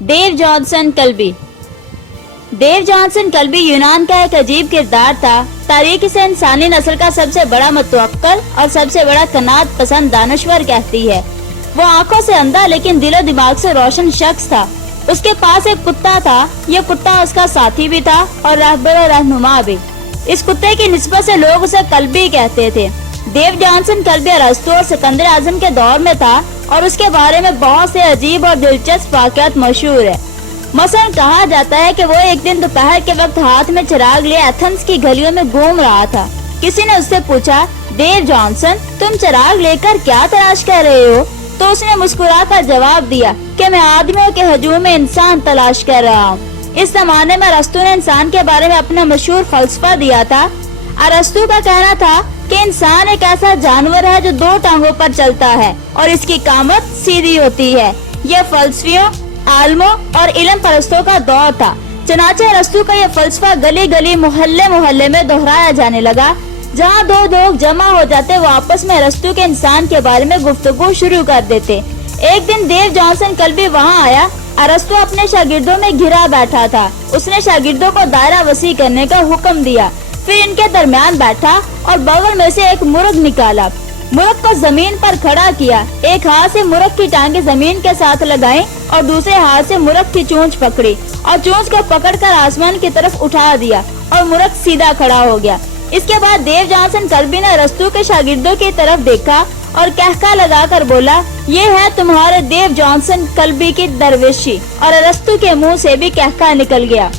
Dave Johnson कल्बी। Dave Johnson कल्बी यूनान का एक अजीब किरदार था। तारीख से इंसानी नस्ल का सबसे बड़ा मुतवक्किल और सबसे बड़ा कनात पसंद दानश्वर कहती है। वो आंखों से अंधा लेकिन दिलो दिमाग से रोशन शख्स था। उसके पास एक कुत्ता था। ये कुत्ता उसका साथी भी था और रहबर और रहनुमा भी। इस कुत्ते की निस्बत से लोग उसे कल्बी कहते थे। डेव जॉनसन कल्बी अरस्तू और सिकंदर आजम के दौर में था और उसके बारे में बहुत से अजीब और दिलचस्प वाक़यात मशहूर है। मसलन कहा जाता है कि वो एक दिन दोपहर के वक्त हाथ में चिराग लिए एथेंस की गलियों में घूम रहा था। किसी ने उससे पूछा, डेव जॉनसन, तुम चिराग लेकर क्या तलाश कर रहे हो? तो उसने मुस्कुराकर जवाब दिया कि मैं आदमियों के हजूम में इंसान तलाश कर रहा हूँ। इस जमाने में अरस्तू ने इंसान के बारे में अपना मशहूर फलसफा दिया था। अरस्तू का कहना था कि इंसान एक ऐसा जानवर है जो दो टांगों पर चलता है और इसकी कामत सीधी होती है। यह फलसफियों, आलमों और इल्म परस्तों का दौर था। चनाचे अरस्तू का यह फलसफा गली गली, मोहल्ले मोहल्ले में दोहराया जाने लगा। जहाँ दो लोग जमा हो जाते वो आपस में अरस्तू के इंसान के बारे में गुफ्तगू शुरू कर देते। एक दिन डेव जॉनसन कल्बी वहाँ आया। अरस्तू अपने शागिर्दों में घिरा बैठा था। उसने शागिर्दों को दायरा वसी करने का हुक्म दिया। फिर इनके दरमियान बैठा और बगल में से एक मुर्ग निकाला। मुर्ग को जमीन पर खड़ा किया। एक हाथ से मुर्ग की टांगे जमीन के साथ लगाई और दूसरे हाथ से मुर्ग की चोंच पकड़ी और चोंच को पकड़कर आसमान की तरफ उठा दिया और मुर्ग सीधा खड़ा हो गया। इसके बाद डेव जॉनसन कल्बी ने अरस्तू के शागिर्दों की तरफ देखा और कहका लगाकर बोला, ये है तुम्हारे डेव जॉनसन कल्बी की दरवेशी। और अरस्तू के मुंह से भी कहका निकल गया।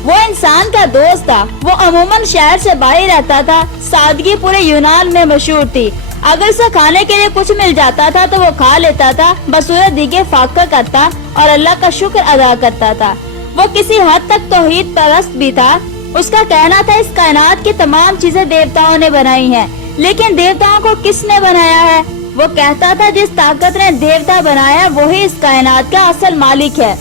वो इंसान का दोस्त था। वो अमूमन शहर से बाहर रहता था। सादगी पूरे यूनान में मशहूर थी। अगर उसे खाने के लिए कुछ मिल जाता था तो वो खा लेता था, बसूरत दीगे फाका करता और अल्लाह का शुक्र अदा करता था। वो किसी हद तक तौहीद परस्त भी था। उसका कहना था, इस कायनात की तमाम चीजें देवताओं ने बनाई हैं, लेकिन देवताओं को किसने बनाया है? वो कहता था, जिस ताकत ने देवता बनाया वही इस कायनात का असल मालिक है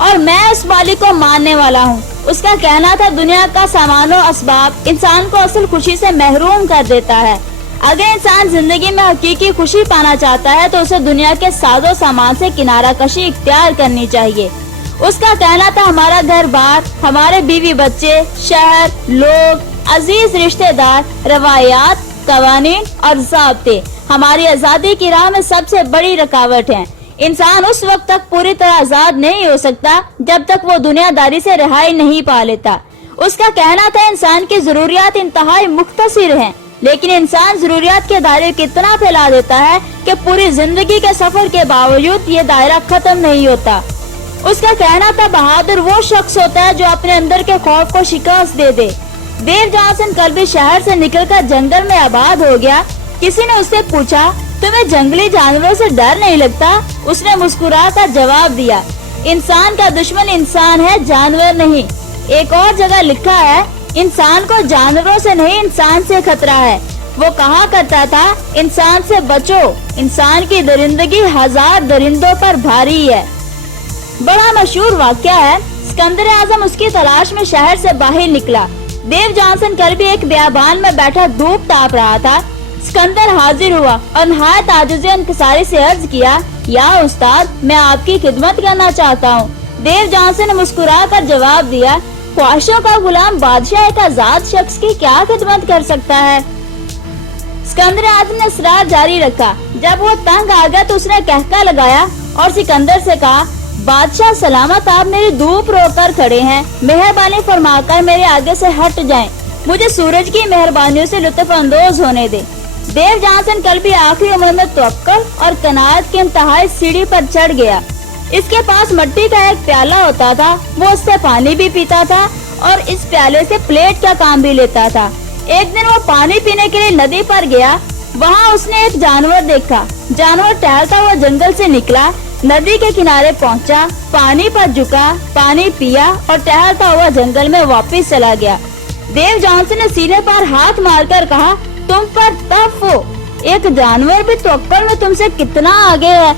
और मैं उस मालिक को मानने वाला हूँ। उसका कहना था, दुनिया का सामान और असबाब इंसान को असल खुशी से महरूम कर देता है। अगर इंसान जिंदगी में हकीकी खुशी पाना चाहता है तो उसे दुनिया के साजो सामान से किनारा कशी इख्तियार करनी चाहिए। उसका कहना था, हमारा घर बार, हमारे बीवी बच्चे, शहर, लोग, अजीज रिश्तेदार, रवायात, कवानीन और ज़ाब्ते हमारी आज़ादी की राह में सबसे बड़ी रुकावट हैं। इंसान उस वक्त तक पूरी तरह आजाद नहीं हो सकता जब तक वो दुनियादारी से रिहाई नहीं पा लेता। उसका कहना था, इंसान की जरूरियात इंतहाई मुख्तसिर हैं, लेकिन इंसान जरूरियात के दायरे कितना फैला देता है कि पूरी जिंदगी के सफर के बावजूद ये दायरा खत्म नहीं होता। उसका कहना था, बहादुर वो शख्स होता है जो अपने अंदर के खौफ को शिकस्त दे दे। डेव जॉनसन कल्बी शहर से निकलकर जंगल में आबाद हो गया। किसी ने उससे पूछा, तुम्हें जंगली जानवरों से डर नहीं लगता? उसने मुस्कुराकर जवाब दिया, इंसान का दुश्मन इंसान है, जानवर नहीं। एक और जगह लिखा है, इंसान को जानवरों से नहीं इंसान से खतरा है। वो कहा करता था, इंसान से बचो, इंसान की दरिंदगी हजार दरिंदों पर भारी है। बड़ा मशहूर वाक्या है। सिकंदर आजम उसकी तलाश में शहर से बाहर निकला। डेव जॉनसन कल्बी एक बियाबान में बैठा धूप ताप रहा था। सिकंदर हाजिर हुआ और नहायत आजिज़ व इंकिसारी से अर्ज किया, या उस्ताद, मैं आपकी खिदमत करना चाहता हूँ। डेव जॉनसन ने मुस्कुरा कर जवाब दिया, ख्वाहिशों का गुलाम बादशाह एक आजाद शख्स की क्या खिदमत कर सकता है? सिकंदर आजम ने इसरार जारी रखा। जब वो तंग आ गया तो उसने कहका लगाया और सिकंदर से कहा, बादशाह सलामत, आप मेरी धूप रोककर खड़े हैं, मेहरबानी फरमाकर मेरे आगे से हट जाएं। मुझे सूरज की मेहरबानियों से लुत्फ अंदोज होने दे। डेव जॉनसन कल्बी आखिरी उम्र में तवक्कुल और कनात की इंतहाई सीढ़ी पर चढ़ गया। इसके पास मिट्टी का एक प्याला होता था। वो उससे पानी भी पीता था और इस प्याले से प्लेट का काम भी लेता था। एक दिन वो पानी पीने के लिए नदी पर गया। वहाँ उसने एक जानवर देखा। जानवर टहलता हुआ जंगल से निकला, नदी के किनारे पहुँचा, पानी पर झुका, पानी पिया और टहलता हुआ जंगल में वापस चला गया। डेव जॉनसन ने सीने पर हाथ मारकर कहा, तुम पर तफ हो, एक जानवर भी तवक्कुल में तुमसे कितना आगे है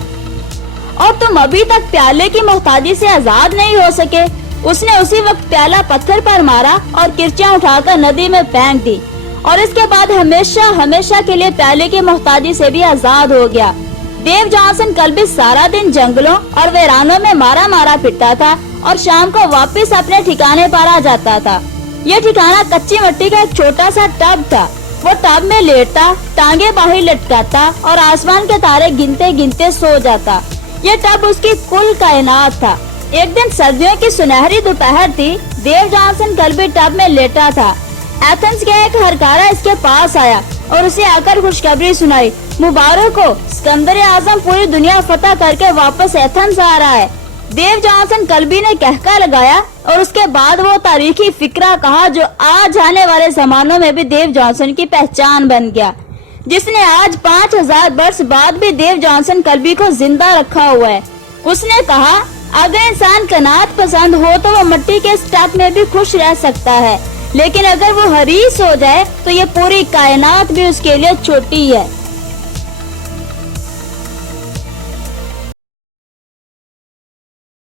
और तुम अभी तक प्याले की मोहताजी से आजाद नहीं हो सके। उसने उसी वक्त प्याला पत्थर पर मारा और किरचियां उठाकर नदी में फेंक दी और इसके बाद हमेशा हमेशा के लिए प्याले की मोहताजी से भी आजाद हो गया। देव जॉनसन कल्बी सारा दिन जंगलों और वीरानों में मारा मारा पिटता था और शाम को वापस अपने ठिकाने पर आ जाता था। यह ठिकाना कच्ची मिट्टी का एक छोटा सा टब था। वो टब में लेटता, टांगे बाहर लटकाता और आसमान के तारे गिनते गिनते सो जाता। ये टब उसकी कुल कायनात था। एक दिन सर्दियों की सुनहरी दोपहर थी। देव जॉनसन कल्बी टब में लेटा था। एथेंस का एक हरकारा इसके पास आया और उसे आकर खुशखबरी सुनाई, मुबारक हो, सिकंदर आजम पूरी दुनिया फतह करके वापस एथेंस आ रहा है। देव जॉनसन कल्बी ने कहका लगाया और उसके बाद वो तारीखी फिक्रा कहा जो आज आने वाले जमानों में भी देव जॉनसन की पहचान बन गया, जिसने आज 5000 वर्ष बाद भी देव जॉनसन कल्बी को जिंदा रखा हुआ है। उसने कहा, अगर इंसान कनात पसंद हो तो वो मिट्टी के इस टब में भी खुश रह सकता है, लेकिन अगर वो हरीस हो जाए तो ये पूरी कायनात भी उसके लिए छोटी है।